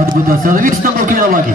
ಅದ್ಭುತ ಸರ್ವಿಸ್ ಮುಖ್ಯವಾಗಿ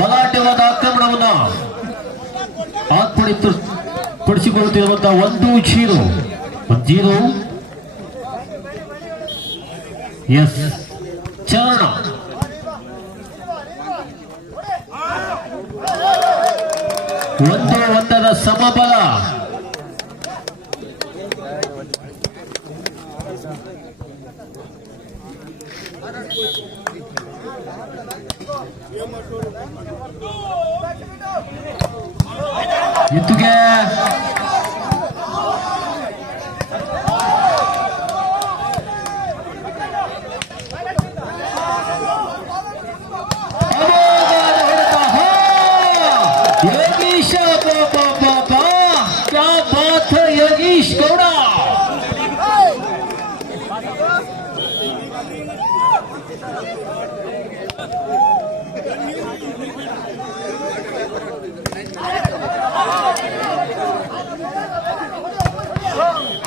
ಬಲಾಢ್ಯವಾದ ಆಕ್ರಮಣವನ್ನ ಪಡಿಸಿಕೊಳ್ಳುತ್ತಿರುವಂತಹ 1-0 ಎಸ್ ಚರಣ ಒಂದರ ಸಮಬಲ. ಎತ್ತುಗೆ ಯೋಗೀಶ್ ಗೌಡ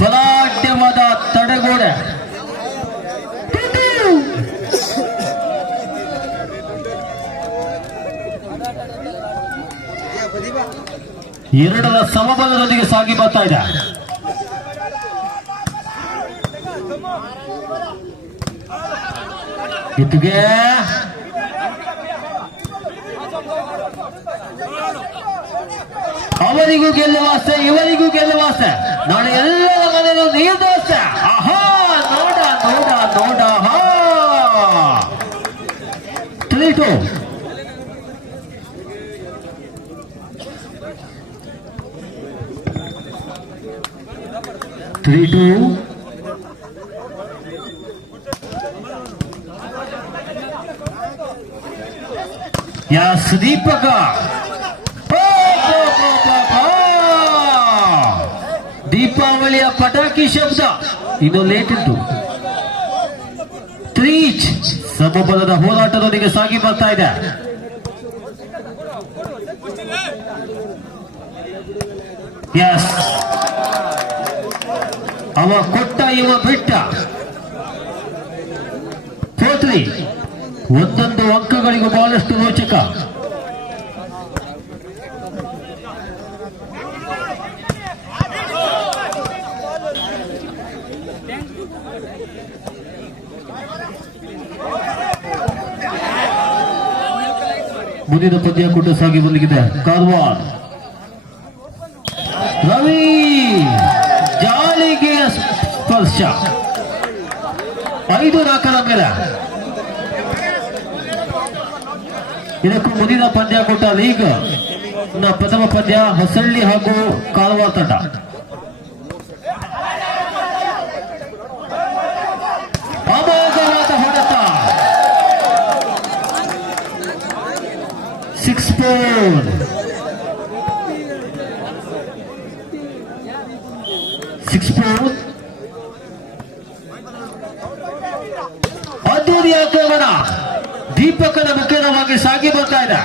ಬಲಾಢ್ಯವಾದ ತಡೆಗೋಡೆ. ಎರಡರ ಸಮಬಲದೊಂದಿಗೆ ಸಾಗಿ ಬರ್ತಾ ಇದೆ. ಇತ್ತಿಗೆ ಅವರಿಗೂ ಗೆಲ್ಲುವಾಸೆ, ಇವರಿಗೂ ಗೆಲ್ಲುವಾಸೆ. ನಾಳೆ ಎಲ್ಲರ ಮನೆಯಲ್ಲೂ ನೀರು ದೋಸೆ. ಆಹಾ, ನೋಡ ನೋಡ ನೋಡ. 3-2 ಯಸ್ ದೀಪಕ. ದೀಪಾವಳಿಯ ಪಟಾಕಿ ಶಬ್ದ ಇನ್ನು ಲೇಟ್ ಇತ್ತು. ತ್ರೀಚ್ ಸಮಬಲದ ಹೋರಾಟದೊಂದಿಗೆ ಸಾಗಿ ಬರ್ತಾ ಇದೆ. ಯಸ್, ಅವ ಕೊಟ್ಟ ಇವ ಬಿಟ್ಟ. 4-3 ಒಂದೊಂದು ಅಂಕಗಳಿಗೂ ಬಹಳಷ್ಟು ರೋಚಕ. ಮುಂದಿನ ಪಂದ್ಯಕೂಟ ಸಾಗಿ ಬಂದಿದೆ. ಕಾರವಾರ ರವಿ ಜಾಲಿಗೆ ಸ್ಪರ್ಶ 5-4 ಮೇಲೆ. ಇದಕ್ಕೂ ಮುಂದಿನ ಪಂದ್ಯಕೂಟ ಲೀಗ್ ಪ್ರಥಮ ಪಂದ್ಯ ಹೊಸಳ್ಳಿ ಹಾಗೂ ಕಾರವಾರ ತಂಡ. ಅಮೋಘವಾದ ಹೊಡೆತ. 6-4 ಅದ್ದೂರಿ ಆಕ್ರಮಣ. ದೀಪಕನ ಮುಖ್ಯವಾಗಿ ಸಾಗಿ ಬರ್ತಾ ಇದೆ.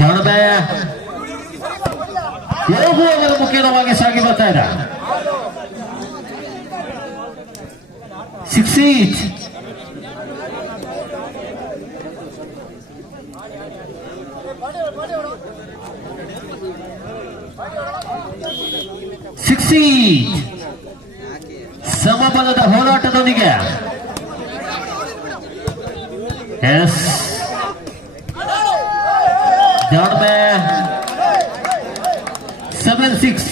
ಜಾಣಬೆ ಯೋಗುವವರ ಮುಖ್ಯವಾಗಿ ಸಾಗಿ ಬರ್ತಾ ಇದೆ. 6-8 ಸಮಬಲದ ಹೋರಾಟದೊಂದಿಗೆ. ಎಸ್ ಜಾಣಬೆ 7-6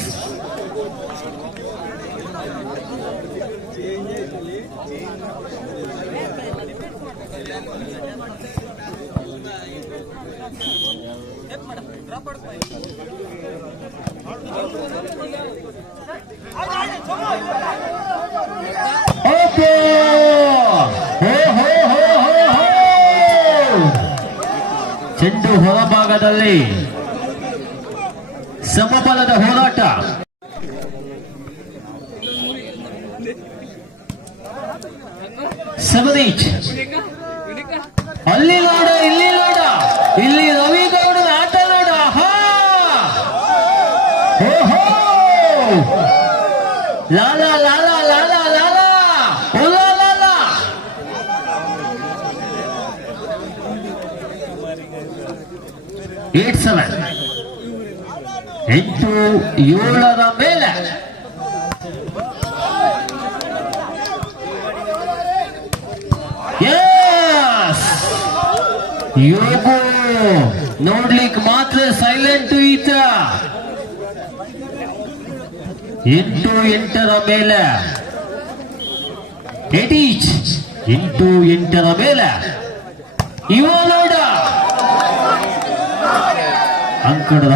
ಚೆಂಡು ಹೊರಭಾಗದಲ್ಲಿ ಸಮಬಲದ ಹೋರಾಟ. ಓಹೋ ಲಾಲಾ ಲಾಲಾ ಲಾಲಾ ಲಾಲಾ ಓಲಾ ಲಾಲಾ 8-7 8-7 ಮೇಲೆ ಯೋಗು ನೋಡ್ಲಿಕ್ಕೆ ಮಾತ್ರ ಸೈಲೆಂಟ್ ಈತ 8-8 ಮೇಲೆ 8-8 ಮೇಲೆ ಇವ ನೋಡ ಅಂಕಣದ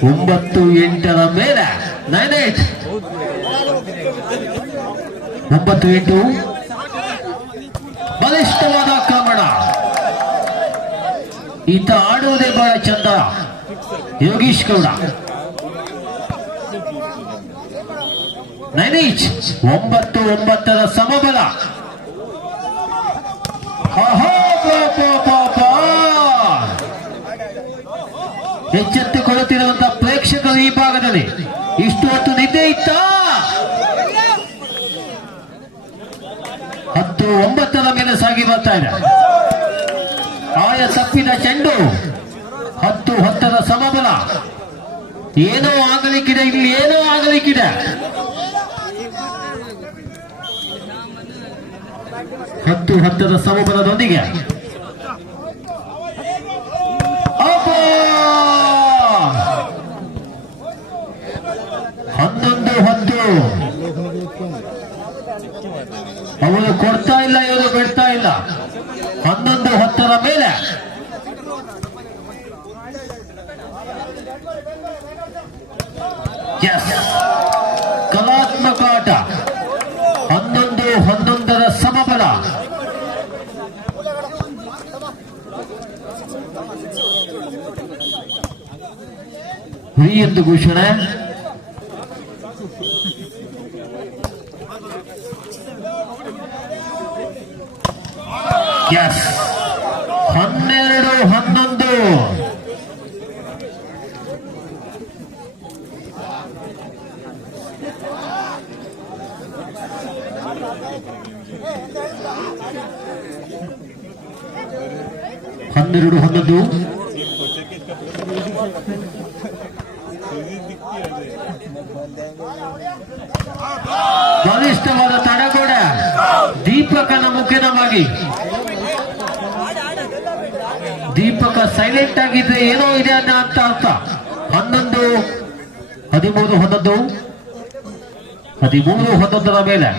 9-8 ಮೇಲೆ 9-8 9-8 ಬಲಿಷ್ಠವಾದ ಆಕ್ರಮಣ ಈತ ಆಡುವುದೇ ಬಹಳ ಚಂದ ಯೋಗೀಶ್ ಗೌಡ 9-9 ಸಮಬಲ ಎಚ್ಚೆತ್ತುಕೊಳ್ಳುತ್ತಿರುವಂತಹ ಪ್ರೇಕ್ಷಕರು ಈ ಭಾಗದಲ್ಲಿ ಇಷ್ಟು ಹೊತ್ತು ನಿದ್ದೆ ಇತ್ತ 10-9 ಮೇಲೆ ಸಾಗಿ ಬರ್ತಾ ಇದೆ ಆಯ ತಪ್ಪಿದ ಚೆಂಡು 10-10 ಸಮಬಲ ಏನೋ ಆಗಲಿಕ್ಕಿದೆ ಇಲ್ಲಿ ಏನೋ ಆಗಲಿಕ್ಕಿದೆ 10-10 ಸಮಬಲದೊಂದಿಗೆ 11-10 ಅವರು ಕೊಡ್ತಾ ಇಲ್ಲ ಇವರು ಬಿಡ್ತಾ ಇಲ್ಲ 11-10 ಮೇಲೆ ಕಲಾತ್ಮಕ ಆಟ 11-11 ಸಮಬಲ ಎಂದು ಘೋಷಣೆ Yes. 12-11 12-11 ಬಲಿಷ್ಠವಾದ ತಡೆಗೋಡ ದೀಪಕನ ಮುಖೇನವಾಗಿ ದೀಪಕ ಸೈಲೆಂಟ್ ಆಗಿದ್ರೆ ಏನೋ ಇದೆ ಅಂತ ಅರ್ಥ 13-11 ಮೇಲೆ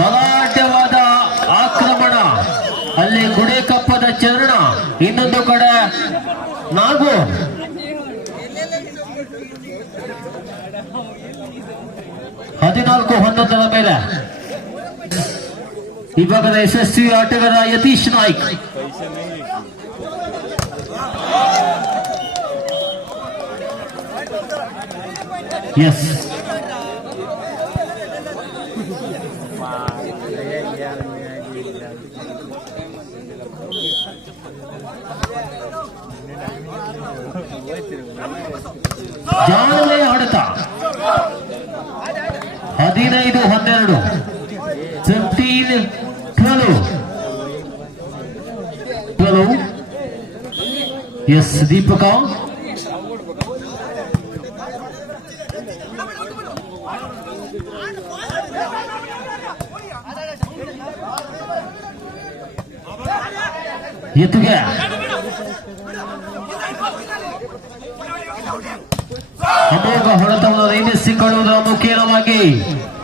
ಗಲಾಟೆವಾದ ಆಕ್ರಮಣ ಅಲ್ಲಿ ಗುಡೇಕಪ್ಪದ ಚರಣ ಇನ್ನೊಂದು ಕಡೆ ನಾಗು 14-11 ಮೇಲೆ ಇವಾಗದ ಯಶಸ್ವಿ ಆಟಗಾರ ಯತೀಶ್ ನಾಯ್ಕ್ ಎಸ್ ಜಾಣವೇ ಹೊಡೆತ 15-12 15-12 ಎಸ್ ದೀಪಕ ಎತ್ತುಗೆ ಅಮೋಘ ಹೊಡೆತವನ್ನು ಎನಿಸಿಕೊಳ್ಳುವುದರ ಮುಖೇನವಾಗಿ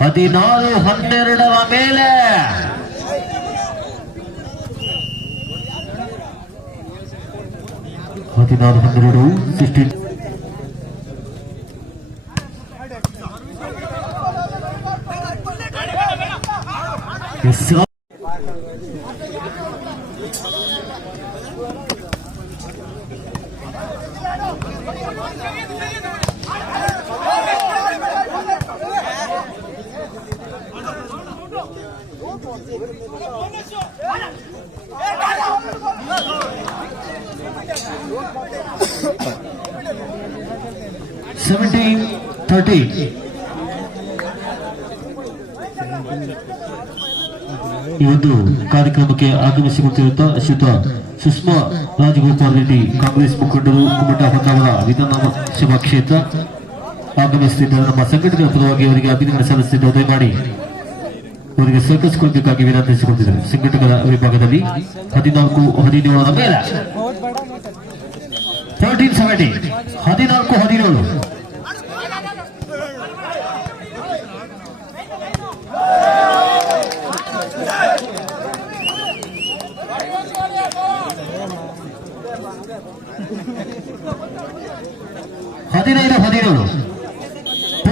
16-12 ಮೇಲೆ 17-30. ಈ ಒಂದು ಕಾರ್ಯಕ್ರಮಕ್ಕೆ ಆಗಮಿಸಿಕೊಟ್ಟಿರುತ್ತಾ ಶ್ರೀಯುತ ಸುಷ್ಮಾ ರಾಜಗೋಪಾಲ್ ರೆಡ್ಡಿ ಕಾಂಗ್ರೆಸ್ ಮುಖಂಡರು ಕುಮಟ ಹೊನ್ನಾವರ ವಿಧಾನಸಭಾ ಕ್ಷೇತ್ರ ಆಗಮಿಸುತ್ತಿದ್ದಾರೆ. ನಮ್ಮ ಸಂಘಟನೆಯ ಪರವಾಗಿ ಅವರಿಗೆ ಅಭಿನಂದನೆ ಸಲ್ಲಿಸಿದ್ದು ದಯಮಾಡಿ ಅವರಿಗೆ ಸಹಕರಿಸಿಕೊಳ್ಳಬೇಕಾಗಿ ವಿನಂತಿಸಿಕೊಂಡಿದ್ದಾರೆ. ಸಂಘಟಕರ ವಿಭಾಗದಲ್ಲಿ 14-17 ಮೇಲೆ 14-17 14-17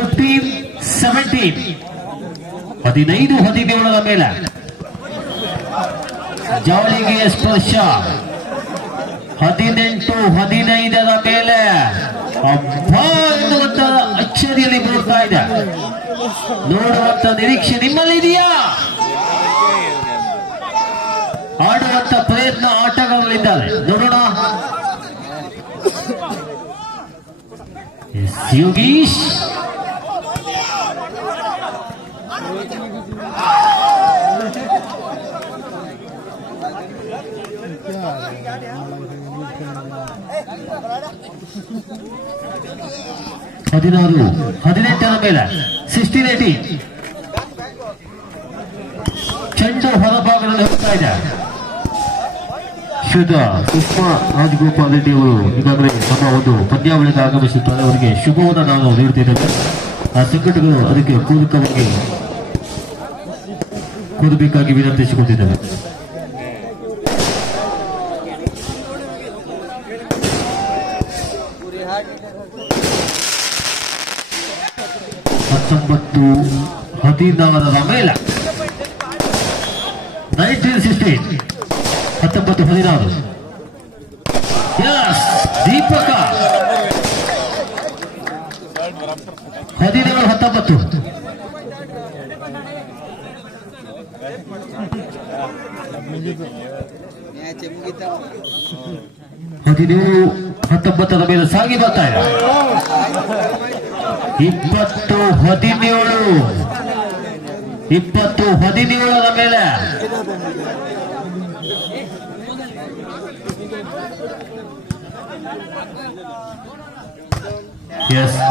15-17 15-17 ಮೇಲೆ ಜಾವಳಿಗೆ ಸ್ಪರ್ಶ 18-15 ಮೇಲೆ ಅಬ್ಬಾ ಎನ್ನುವಂತ ಅಚ್ಚರಿಯಲ್ಲಿ ನೋಡ್ತಾ ಇದೆ. ನೋಡುವಂತ ನಿರೀಕ್ಷೆ ನಿಮ್ಮಲ್ಲಿ ಇದೆಯಾ? ಆಡುವಂತ ಪ್ರಯತ್ನ ಆಟಗಾರರಿದ್ದಾರೆ. ನೋಡೋಣ. ಯೋಗೀಶ್ ಹದಿನಾರು 18 ಮೇಲೆ 16-18 ಚೆಂಡು ಹೊರಭಾಗದಲ್ಲಿ ಹೋಗ್ತಾ ಇದೆ. ಶ್ರೀಯುತ ಸುಷ್ಮಾ ರಾಜಗೋಪಾಲ್ ರೆಡ್ಡಿ ಅವರು ಈಗಾಗಲೇ ನಮ್ಮ ಒಂದು ಪಂದ್ಯಾವಳಿಗೆ ಆಗಮಿಸುತ್ತಾರೆ. ಅವರಿಗೆ ಶುಭವನ್ನು ನಾವು ನೀಡುತ್ತಿದ್ದೇವೆ. ಆ ಸಂಘಟಕರು ಅದಕ್ಕೆ ಪೂರಕವಾಗಿ ಕೂರಬೇಕಾಗಿ ವಿನಂತಿಸಿಕೊಂಡಿದ್ದೇವೆ. ಹತ್ತೊಂಬತ್ತು 16 ಮೇಲೆ 19-16 19-16 ದೀಪಕ 17-19 17-19 ಮೇಲೆ ಸಾಗಿ ಬರ್ತಾ ಇದೆ. 20-17 ಮೇಲೆ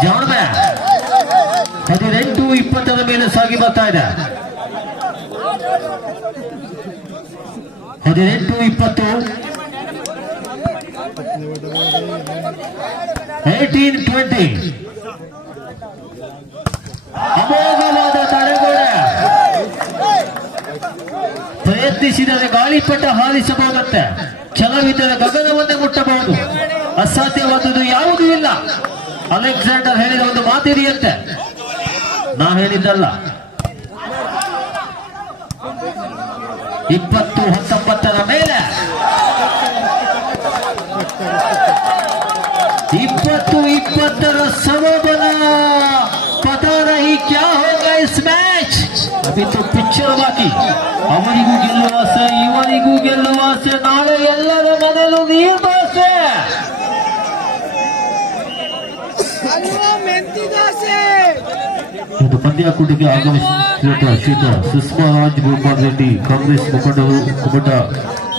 ಜಾಣಬೆ 18-20 ಮೇಲೆ ಸಾಗಿ ಬರ್ತಾ ಇದೆ. 18-20 18-20 ಅಮೋಘವಾದ ತಡೆಗೋಡೆ. ಪ್ರಯತ್ನಿಸಿದರೆ ಗಾಳಿಪಟ ಹಾರಿಸಬಹುದಂತೆ, ಛಲವಿದ್ದರೆ ಗಗನವನ್ನೇ ಮುಟ್ಟಬಹುದು. ಅಸಾಧ್ಯವಾದುದು ಯಾವುದೂ ಇಲ್ಲ. ಅಲೆಕ್ಸಾಂಡರ್ ಹೇಳಿದ ಒಂದು ಮಾತಿದೆಯಂತೆ, ನಾ ಹೇಳಿದ್ದಲ್ಲ. 20-19 ಮೇಲೆ 20-20 ಸಮಬಲ. पता नहीं क्या होगा इस मैच. अभी तो पिक्चर बाकी. ಅವರಿಗೂ ಗೆಲ್ಲುವ ಆಸೆ, ಇವರಿಗೂ ಗೆಲ್ಲುವ ಆಸೆ, ನಾಳೆ ಎಲ್ಲರ ಮನೆಯಲ್ಲೂ ನೀರು ದೋಸೆ. ಒಂದು ಪಂದ್ಯಾಕೂಟಕ್ಕೆ ಆಗಮಿಸಿದ ಶ್ರೀಯುತ ಸುಷ್ಮಾ ರಾಜಗೋಪಾಲ್ ರೆಡ್ಡಿ ಕಾಂಗ್ರೆಸ್ ಮುಖಂಡರು ಕುಮಟ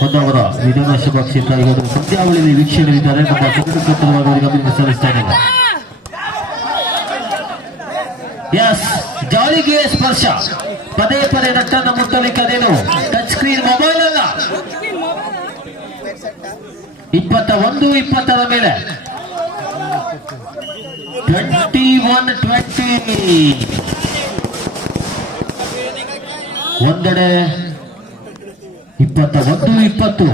ಹೊನ್ನಾವರ ವಿಧಾನಸಭಾ ಕ್ಷೇತ್ರ ಈಗ ಪಂದ್ಯಾವಳಿಯಲ್ಲಿ ವೀಕ್ಷಣೆಯಿದ್ದಾರೆ. ನಮ್ಮ ಸಂಘಟಕರವಾಗಿ ಅವರಿಗೆ ಅಭಿನಂದನೆ ಸಲ್ಲಿಸ್ತಾ ಇದ್ದೇನೆ. ಜಾಲಿಗೆ ಸ್ಪರ್ಶ ಪದೇ ಪದೇ ನಟ್ಟನ್ನು ಮುಟ್ಟಲಿಕ್ಕೆ ಅದೇನು ಟಚ್ ಸ್ಕ್ರೀನ್ ಮೊಬೈಲ್ ಅಲ್ಲ. 21-20 ಮೇಲೆ 21-20 ಒಂದೆಡೆ 21-20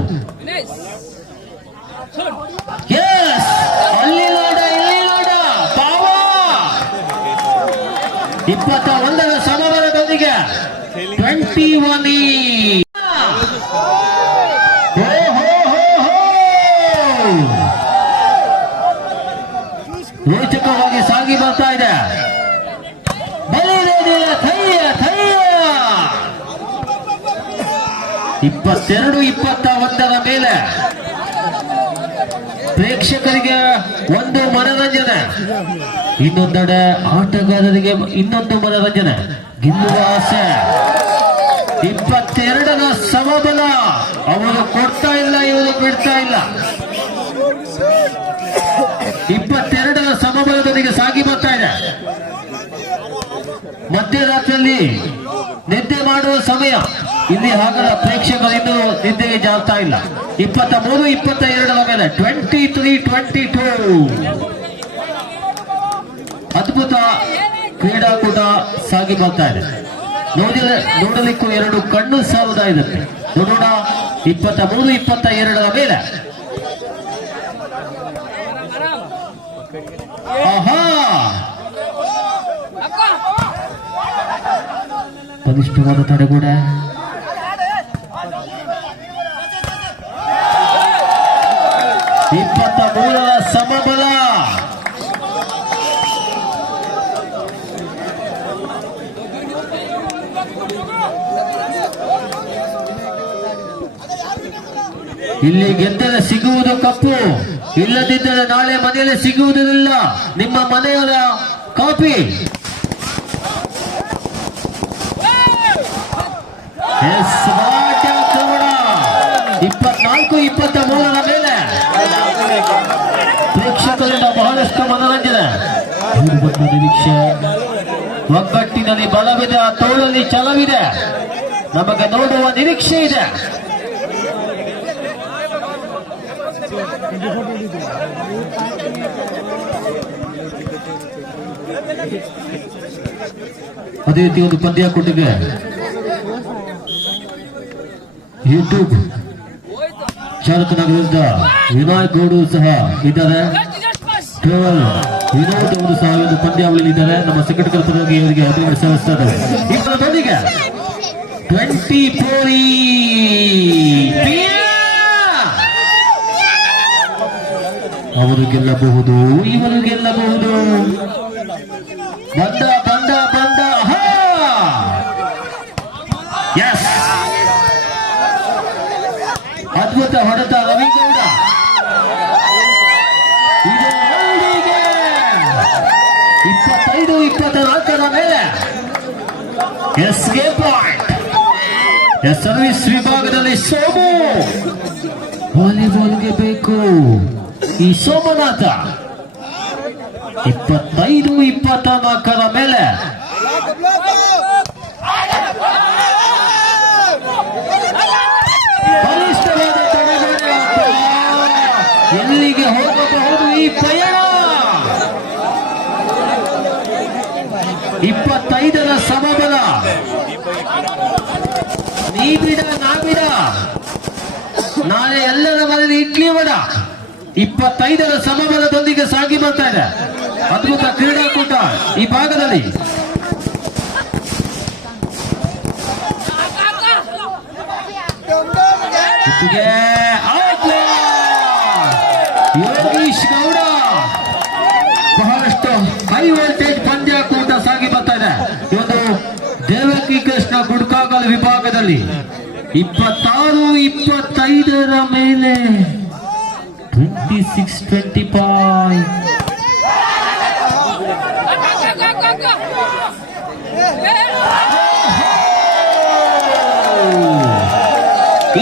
ಅಲ್ಲಿ ನೋಡ ಇಲ್ಲಿ ನೋಡ ಪಾವ 21 ಸಮಬಲದೊಂದಿಗೆ 21 ರೋಚಕವಾಗಿ ಸಾಗಿ ಬರ್ತಾ ಇದೆ. ಬಲಿದೇದಿಯ ಥಯ್ಯ ಥಯ್ಯ 22-21 ಮೇಲೆ ಪ್ರೇಕ್ಷಕರಿಗೆ ಒಂದು ಮನರಂಜನೆ, ಇನ್ನೊಂದೆಡೆ ಆಟಗಾರರಿಗೆ ಇನ್ನೊಂದು ಮನರಂಜನೆ. ಗೆಲ್ಲುವ ಆಸೆ. 22ರ ಸಮಬಲ. ಅವರು ಕೊಡ್ತಾ ಇಲ್ಲ, ಇವರು ಬಿಡ್ತಾ ಇಲ್ಲ. 22ರ ಸಮಬಲದೊಂದಿಗೆ ಸಾಗಿ ಬರ್ತಾ ಇದೆ. ಮಧ್ಯರಾತ್ರಿಯಲ್ಲಿ ನಿದ್ದೆ ಮಾಡುವ ಸಮಯ ಇಲ್ಲಿ ಹಾಗಲ್ಲ. ಪ್ರೇಕ್ಷಕರು ಇನ್ನೂ ನಿದ್ದೆಗೆ ಜಾರ್ತಾ ಇಲ್ಲ. 23-22 ಮೇಲೆ 23-22 ಅದ್ಭುತ ಕ್ರೀಡಾಕೂಟ ಸಾಗಿ ಬರ್ತಾ ಇದೆ. ನೋಡಲಿಕ್ಕೂ ಎರಡು ಕಣ್ಣು ಸಾಲದ ಇರುತ್ತೆ. ನೋಡೋಣ 23-22 ಮೇಲೆ. ಆಹಾ, ಬಲಿಷ್ಠವಾದ ತಡೆಗೋಡ. ರ ಸಮಬಲ. ಇಲ್ಲಿ ಗೆದ್ದರೆ ಸಿಗುವುದು ಕಪ್ಪು, ಇಲ್ಲದಿದ್ದರೆ ನಾಳೆ ಮನೆಯಲ್ಲಿ ಸಿಗುವುದಿಲ್ಲ ನಿಮ್ಮ ಮನೆಯವರ ಕಾಪಿ. 24-23 ಮೇಲೆ ಪ್ರೇಕ್ಷಕರಿಂದ ಬಹಳಷ್ಟು ಮನರಂಜನೆ. ನಿರೀಕ್ಷೆ. ಒಗ್ಗಟ್ಟಿನಲ್ಲಿ ಬಲವಿದೆ, ತೋಳಲ್ಲಿ ಛಲವಿದೆ. ನಮಗೆ ನೋಡುವ ನಿರೀಕ್ಷೆ ಇದೆ. ಅದೇ ರೀತಿ ಒಂದು ಪಂದ್ಯಾಕೂಟಕ್ಕೆ ಯೂಟ್ಯೂಬ್ ಚಾಲಕನ ವಿರುದ್ಧ ವಿನಾಯಕ್ ಗೌಡರು ಸಹ ಇದ್ದಾರೆ. ಕೇವಲ್ ವಿನೋದ್ ಅವರು ಸಹ ಒಂದು ಪಂದ್ಯಾವಳಿಯಲ್ಲಿ ಇದ್ದಾರೆ. ನಮ್ಮ ಸಂಘಟಕರ ಪರವಾಗಿ ಅವರಿಗೆ ಅಭಿನಂದನೆ ಸಲ್ಲಿಸ್ತಾ ಇದ್ದಾರೆ. ಇದರೊಂದಿಗೆ 24 ಅವರು ಗೆಲ್ಲಬಹುದು, ಇವರು ಗೆಲ್ಲಬಹುದು. ಬಂದ ಬಂದ ಬಂದ. ಎಸ್, ಅದ್ಭುತ ಹೊಡೆತ ರವಿಗೌಡ. ಇದು 25-24 ಮೇಲೆ ಎಸ್ಗೆ ಪಾಯಿಂಟ್. ಸರ್ವಿಸ್ ವಿಭಾಗದಲ್ಲಿ ಸೋಮು. ವಾಲಿಬಾಲ್ಗೆ ಬೇಕು ಈ ಸೋಮನಾಥ. 25-24 ಮೇಲೆ ಬಲಿಷ್ಠವಾದ ತಡೆಗೋಡೆ. ಎಲ್ಲಿಗೆ ಹೋಗಬಹುದು ಈ ಪಯಣ? 25ರ ಸಮಬಲ. ನೀ ಬಿಡ ನಾ ಬಿಡ, ನಾಳೆ ಎಲ್ಲರ ಮನೆಯಲ್ಲಿ ಇಡ್ಲಿ ವಡ. 25ರ ಸಮಬಲದೊಂದಿಗೆ ಸಾಗಿ ಬರ್ತಾ ಇದೆ. ಅದ್ಭುತ ಕ್ರೀಡಾಕೂಟ ಈ ಭಾಗದಲ್ಲಿ. ಯೋಗೀಶ್ ಗೌಡ. ಬಹಳಷ್ಟು ಹೈ ವೋಲ್ಟೇಜ್ ಪಂದ್ಯಾಕೂಟ ಸಾಗಿ ಬರ್ತಾ ಇದೆ. ಇವತ್ತು ದೇವಕಿ ಕೃಷ್ಣ ಗುಡ್ಕಾಗಲ್ ವಿಭಾಗದಲ್ಲಿ 26-25 ಮೇಲೆ 26-25.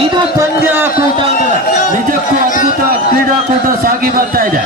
ಇದು ಪಂದ್ಯಾಕೂಟ. ನಿಜಕ್ಕೂ ಅದ್ಭುತ ಕ್ರೀಡಾಕೂಟ ಸಾಗಿ ಬರ್ತಾ ಇದೆ.